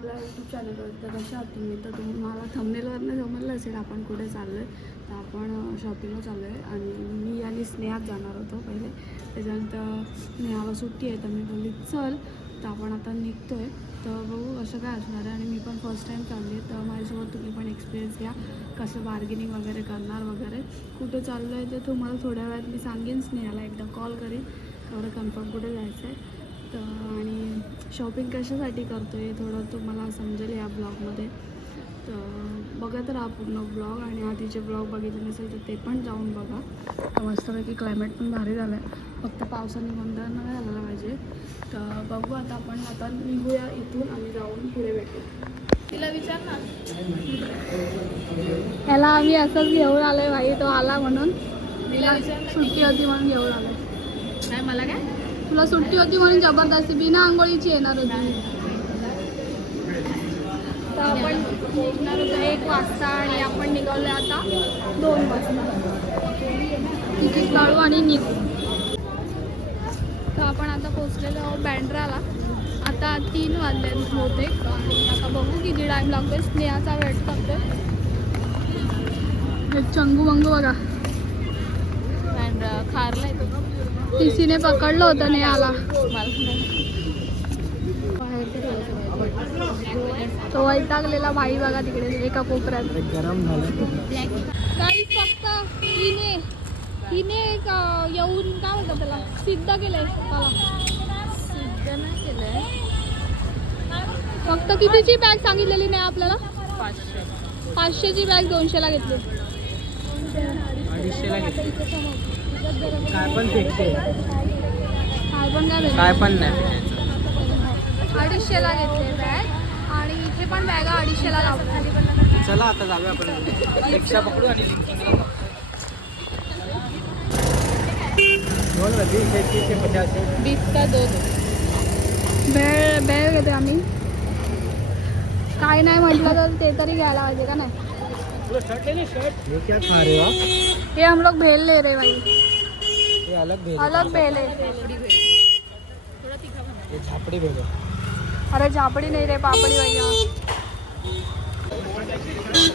आपल्या यूट्यूब चॅनलवर. तर कशा आहात तुम्ही? तर तुम्हाला थंबनेलवरनं जमलं असेल आपण कुठे चाललो आहे. तर आपण शॉपिंगला चाललो आहे आणि मी आणि स्नेहात जाणार होतो पहिले. त्याच्यानंतर स्नेहाला सुट्टी आहे तर मी बोलली चल, तर आपण आता निघतो आहे. तर बघू कसं काय असणार आहे. आणि मी पण फर्स्ट टाईम चालली आहे, तर माझ्यासोबत तुम्ही पण एक्सपिरियन्स घ्या कसं बार्गेनिंग वगैरे करणार वगैरे. कुठे चाललो आहे ते तुम्हाला थोड्या वेळात मी सांगेन. स्नेहाला एकदा कॉल करीन एवढं कन्फर्म कुठे जायचं आहे. तर आणि शॉपिंग कशासाठी करतो आहे थोडं तुम्हाला समजेल या ब्लॉगमध्ये. तर बघत राहा पूर्ण ब्लॉग. आणि आधीचे ब्लॉग बघितले नसेल तर ते पण जाऊन बघा. तर मस्तपैकी क्लायमेट पण भारी झालं आहे, फक्त पावसाने गोंधळ नाही झाला पाहिजे. तर बघू आता निघूया इथून आणि जाऊन पुढे भेटू. तिला विचार ना. ह्याला आम्ही असंच घेऊन आलो आहे भाई, तो आला म्हणून. तिला सुट्टी होती म्हणून घेऊन आलो. काय मला काय तुला सुट्टी होती म्हणून जबरदस्ती बिना आंघोळीची येणार होती. तर आपण निघणार होतो 1 वाजता आणि आपण निघालो आता 2 वाजता. तिकीट काढू आणि निघू. तर आपण आता पोचलेलो आहोत बँड्राला. आता 3 वाजले बहुतेक आणि आता बघू किती टाईम लागतो. स्नेहाचा वेट करतोय. एक चंगू बंगू बघा खारला येतो. टीसीने पकडलं होतं नाही आला. तो वैतागलेला भाई बघा तिकडे एका कोपऱ्यात गरम झालं. काही फक्त हिने येऊन काय म्हणतात त्याला सिद्ध केलंय मला. सिद्ध नाही केलंय. फक्त कितीची बॅग सांगितलेली नाही आपल्याला. 500. 500ची बॅग 200ला घेतली. 250ला घेतली. काय पण भेटते, काय पण नाही. 250ला घेतले बॅग. आणि इथे पण बॅगा 250ला लावतात. चला आता जाऊया आपण, रिक्षा पकडू आणि लिंकिंगला जाऊ. बोल ना, 20 बीस का 2. बेळ घेते आम्ही. काय नाही म्हटलं तर ते तरी घ्यायला पाहिजे का नाही. ये क्या खा रहे हो आप? ये हम लोग भेल ले रहे भाई. ये अलग भेल, अलग भेल है. ये झापड़ी भेल है. अरे झापडी नाही रे, पापडी भैया.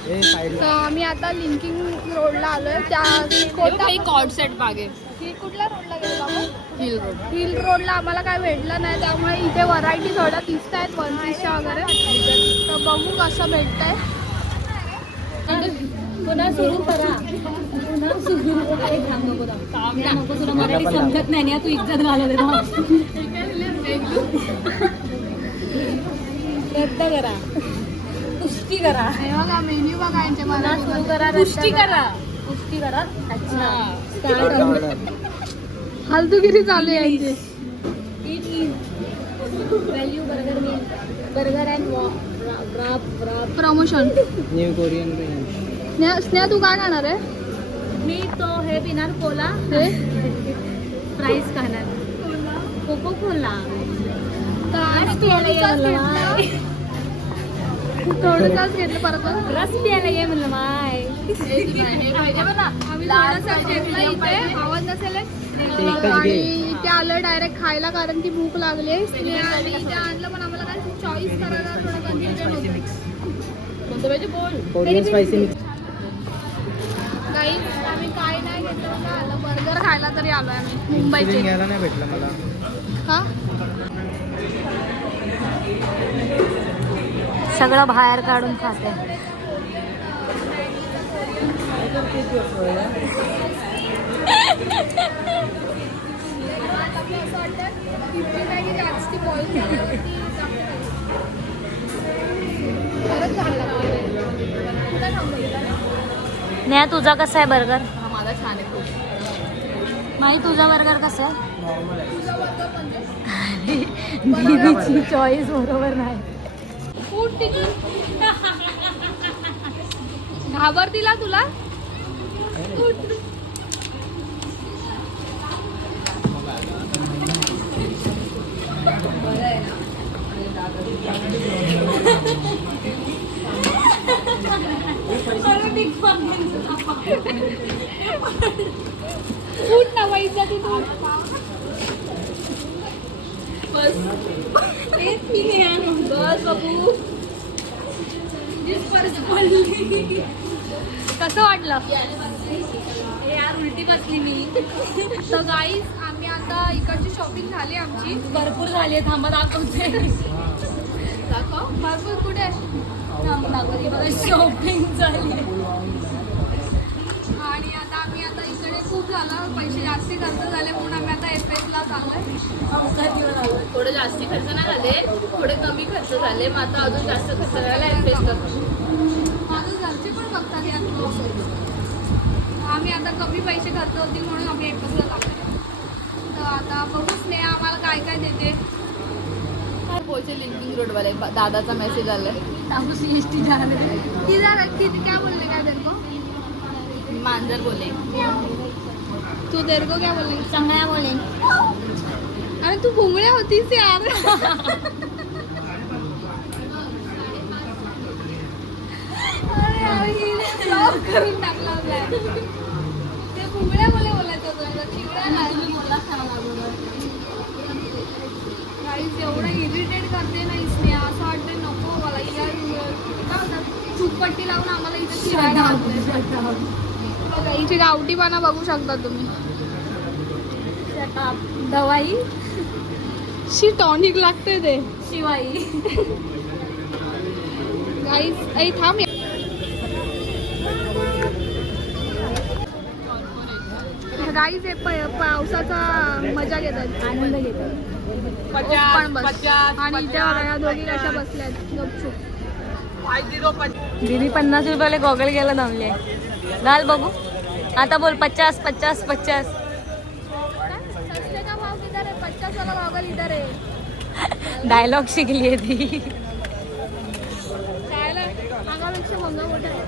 ये साइड तर आम्ही आता लिंकिंग रोडला आलोय. त्या काही कॉर्ड सेट बागे. कुठल्या रोडला गेलो आपण? Hill road. हिल रोडला आम्हाला काय भेटलं नाही, त्यामुळे इथे व्हरायटी थोड्या दिसत आहेत 150च्या वगैरे. तर बघू कसं भेटतंय. पुन्हा सुरू करा. पुन्हा सुरू नको तुला मराठी समजत नाही ना, तू इज्जत घालत रद्द करा. पुष्टी करा. हे बघा मेन्यू बघायचे मला. सुरू करा. पुष्टी करा. पुष्टी करा. अच्छा. फालतूगिरी चालू आहे यांची. Value burger and promotion. New Korean Sneha तू काय खाणार आहे? मी तो हे पिणार कोला. हे फ्राईज खाणार. Coca cola. तर आज थोडंसंच घेतलं परत. रस प्यायला ये म्हणलं माय. आम्ही थोडंसं घेतलं इथे, आवाज नसेल. आणि इथे आलं डायरेक्ट खायला कारण की भूक लागली. आणि इथे आणलं पण आम्हाला काय चॉईस करायला थोडं कन्फ्युजन होतं. कोणतं पाहिजे बोल. Korean spicy mix. काही आम्ही काय नाही घेतलं का आलं बर्गर खायला तरी आलो आम्ही मुंबईचे. घ्यायला नाही भेटलं मला. का सगळं बाहेर काढून खाते. नाही तुझा कसा आहे बर्गर? माझा छान आहे खूप. माही तुझा बर्गर कसा आहे? दीदीची चॉईस बरोबर नाही. फूड तिकीट घाबरतीला तुला. फूड ना वैसा तिथून. बस बस बाबू. माझीच पर्स पडली. कसं वाटलं? यार उलटी बसली मी. तर गाईज आम्ही आता इकडची शॉपिंग झाली आमची. भरपूर झाली आहे. थांबा दाखवते. दाखव भरपूर कुठे थांब दाखवते बघा. शॉपिंग झाली आणि आता इकडे खूप झालं पैसे जास्ती खर्च झाले म्हणून आम्ही आता FSला चाललोय. थोडे जास्ती खर्च नाही झाले, थोडे कमी खर्च झाले, मग आता अजून जास्त खर्च करायला FS माझं घरचे पण बघतात यात ब्लॉग. आम्ही आता कमी पैसे खर्च होतील म्हणून आम्ही FSला चाललोय. तर आता बघू स्नेहा आम्हाला काय काय देते. पोहोचे लिंकिंग रोडवाले दादाचा मेसेज आलाय. CST झाले. किती क्या बोलले काय तेरे को? मांजर बोले. तू तेरे को क्या बोलले? चांगल्या बोले. अरे तू भुंगळ्या होतीस यार. अरे यार, हिने vlog करून टाकला आपला. ते भुंगळ्या बोलायचं होतं चिवड्या नाही. गाईस एवढं इरिटेट करते ना इसने, असं वाटते नको मला यार. काय होतं चुकपट्टी लावून आम्हाला इथे फिरायला लागतंय. हिची गावठीपणा बघू शकता तुम्ही. दवाई शी टॉनिक लागते ते शिवाई. गाईस ऐ थांब. गाईस हे पावसाचा मजा घेतात, आनंद घेतात. पण बस. आणि इथे बघा या दोघी कशा बसल्यात गपचूप. दीदी 50 रुपयाला गॉगल घ्यायला थांबले. घाल बघू. आता बोल 50 50 50. सस्ते का भाव किधर है? 50 वाला गॉगल इधर है. डायलॉग शिकली आहे ती. खायला अंगापेक्षा मंगा मोठा आहे.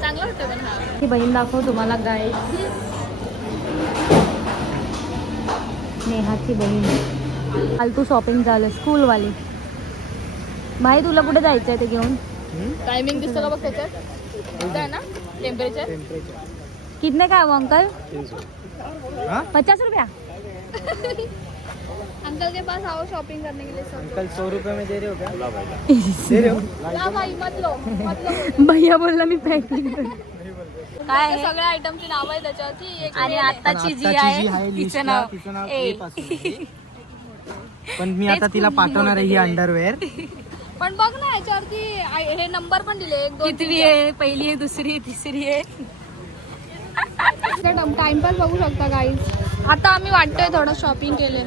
चांगलं वाटतं पण हा. ही बहीण दाखव तुम्हाला गाय. नेहाची बहीण. फालतू शॉपिंग झालं स्कूलवाली. भाई तुला कुठे जायचं आहे ते घेऊन? टायमिंग दिसतं का बघ त्याच्यात? इथं आहे ना टेम्परेचर. कितने का है वो अंकल? 50 रुपया. अंकल के पास आओ शॉपिंग करने के लिए सब. अंकल 100 रुपये में दे रहे हो क्या? दे रहे हो? ला भाई मत लो. भैया बोलला मी पॅकिंग. काय आहे? सगळ्या आयटमची नाव आहे त्याच्यावरती. एक आणि आताची जी आत्ताची जी आहे लिस्टला, तिचं नाव तिचं नाव ए. A पासून आहे. पण मी आता तिला पाठवणार आहे ही अंडरवेअर. पण बघ ना याच्यावरती हे नंबर पण दिले. 1 2 कितवी आहे? पहिली आहे, दुसरी आहे, तिसरी आहे. टाइमपास बघू शकता गाईज. आता आम्ही वाटतोय थोडं शॉपिंग केले.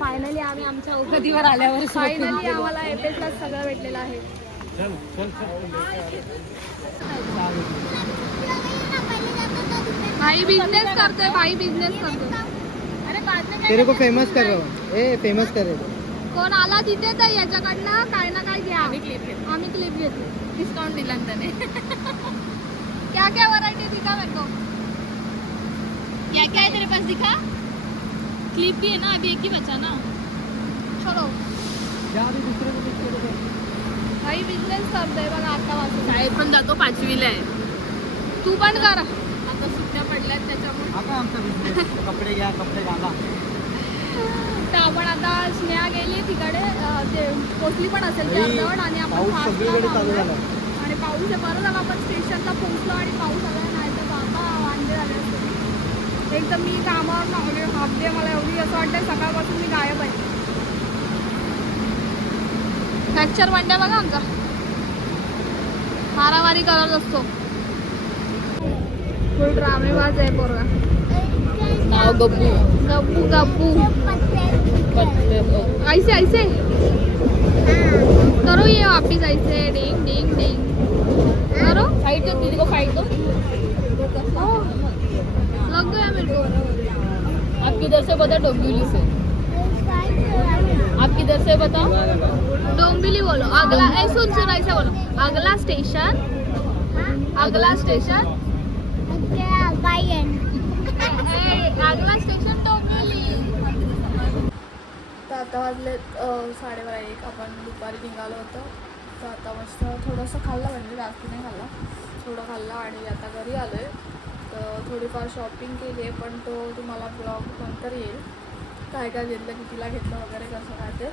फायनली आम्ही आमच्या औषधीवर आल्यावर फायनली आम्हाला FSला सगळं भेटलेलं आहे. भाई बिझनेस करतोय, भाई बिझनेस करतोय. तेरे को फेमस कर रहा हूँ. ए फेमस कर रहे हो. कोण आला तिथे तर याच्याकडनं काय ना काय घ्या. आम्ही क्लिप घेतो. डिस्काउंट दिला ना त्याने. क्या क्या वैरायटी दिखा मेरे को. क्या क्या है तेरे पास दिखा? क्लिप भी है ना, अभी एक ही बचा ना. चलो भाई बिझनेस करतोय बघा आता वाजून. शाळेत पण जातो, 5वीला आहे. तू पण कर. आता सुट्ट्या पडल्यात त्याच्यामुळे. हा काय आमचा बिझनेस. कपडे घ्या, कपडे घाला. तर आपण आता स्नेहा गेली तिकडे. ते पोचली पण असेल ती अर्धवट. आणि आपण पाऊस फास्टला सगळीकडे चालू थांबलोय. झाला. आणि पाऊस आहे. बरं झालं आपण स्टेशनला पोहोचलो आणि पाऊस आला नाही तर बाबा वांदे झाले असते. एक तर मी कामावर लावले हाफ डे. मला एवढी असं वाटतं सकाळपासून मी गायब आहे. फ्रॅक्चर मंड्या बघा आमचा मारामारी करत असतो. फुल ड्रामेबाज आहे पोरगा. नाव गब्बू. गब्बू गब्बू. पत्ते. ऐसे ऐसे करो ये वापिस ऐसे डिंग डिंग डिंग करो. फाइट दो, दीदी को फाइट दो. ओह, लग गया मेरे को. आप किधर से बता? डोंबिवली से. आप किधर से बताओ? डोंबिवली बोलो. अगला सुन सुन ऐसे बोलो. अगला स्टेशन. अगला स्टेशन. अगला स्टेशन डोंबिवली. तर आता वाजलेत 12:30. आपण दुपारी निघालो होतो. तर आता मस्त थोडंसं खाल्लं, म्हणजे जास्त नाही खाल्ला, थोडं खाल्लं आणि आता घरी आलो आहे. तर थोडीफार शॉपिंग केली आहे, पण तो तुम्हाला ब्लॉग नंतर येईल. काय काय घेतलं, कितीला घेतलं वगैरे कसं काय ते.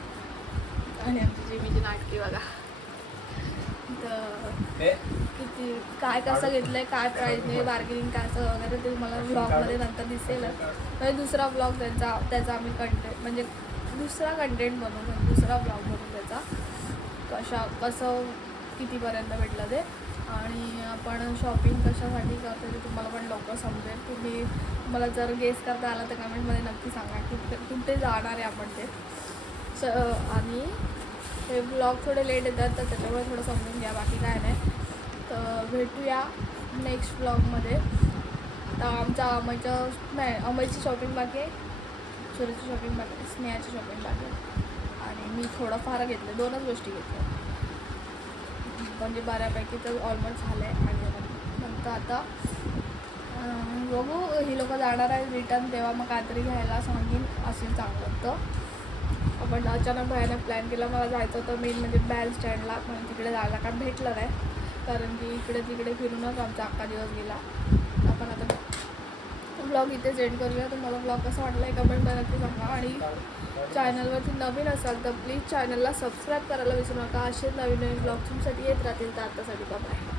आणि आमची जिमीची नाटकी बघा. तर किती काय कसं घेतलं आहे, काय प्राईजने बार्गेनिंग कसं वगैरे ते तुम्हाला व्लॉगमध्ये नंतर दिसेलच. तर दुसरा व्लॉग त्याचा आम्ही कंटेंट म्हणजे दुसरा कंटेंट बनवू, म्हणजे दुसरा व्लॉग बनवू त्याचा कसं कितीपर्यंत भेटलं ते. आणि आपण शॉपिंग कशासाठी करतो ते तुम्हाला पण लवकर समजेल. तुम्हाला जर गेस करता आला तर कमेंटमध्ये नक्की सांगा की कुठे जाणार आहे आपण ते. आणि हे ब्लॉग थोडे लेट येतात तर त्याच्यामुळे थोडं समजून घ्या, बाकी काय नाही. तर भेटूया नेक्स्ट ब्लॉगमध्ये. तर आमच्या अमयची शॉपिंग बाकी आहे, सुरेची शॉपिंग बाकी आहे, स्नेहाची शॉपिंग बाकी आहे. आणि मी थोडंफार घेतलं, 2च गोष्टी घेतल्या म्हणजे बऱ्यापैकी तर ऑलमोस्ट झालं आहे. आणि नंतर आता बघू, ही लोक जाणार आहे रिटर्न, तेव्हा मग काहीतरी घ्यायला सांगेन असेल चांगलं. तर आपण अचानक भयानक प्लॅन केला. मला जायचं होतं मेन म्हणजे बॅल स्टँडला, पण तिकडे जायला काय भेटलं नाही, कारण की इकडे तिकडे फिरूनच आमचा अख्खा दिवस गेला. आपण आता ब्लॉग इथेच एंड करूया. तुम्हाला ब्लॉग कसा वाटला आहे कमेंटमध्ये नक्की सांगा. आणि चॅनलवरती नवीन असाल तर प्लीज चॅनलला सबस्क्राईब करायला विसरू नका. असे नवीन नवीन ब्लॉग तुमच्यासाठी येत राहतील. तर आतासाठी बाय.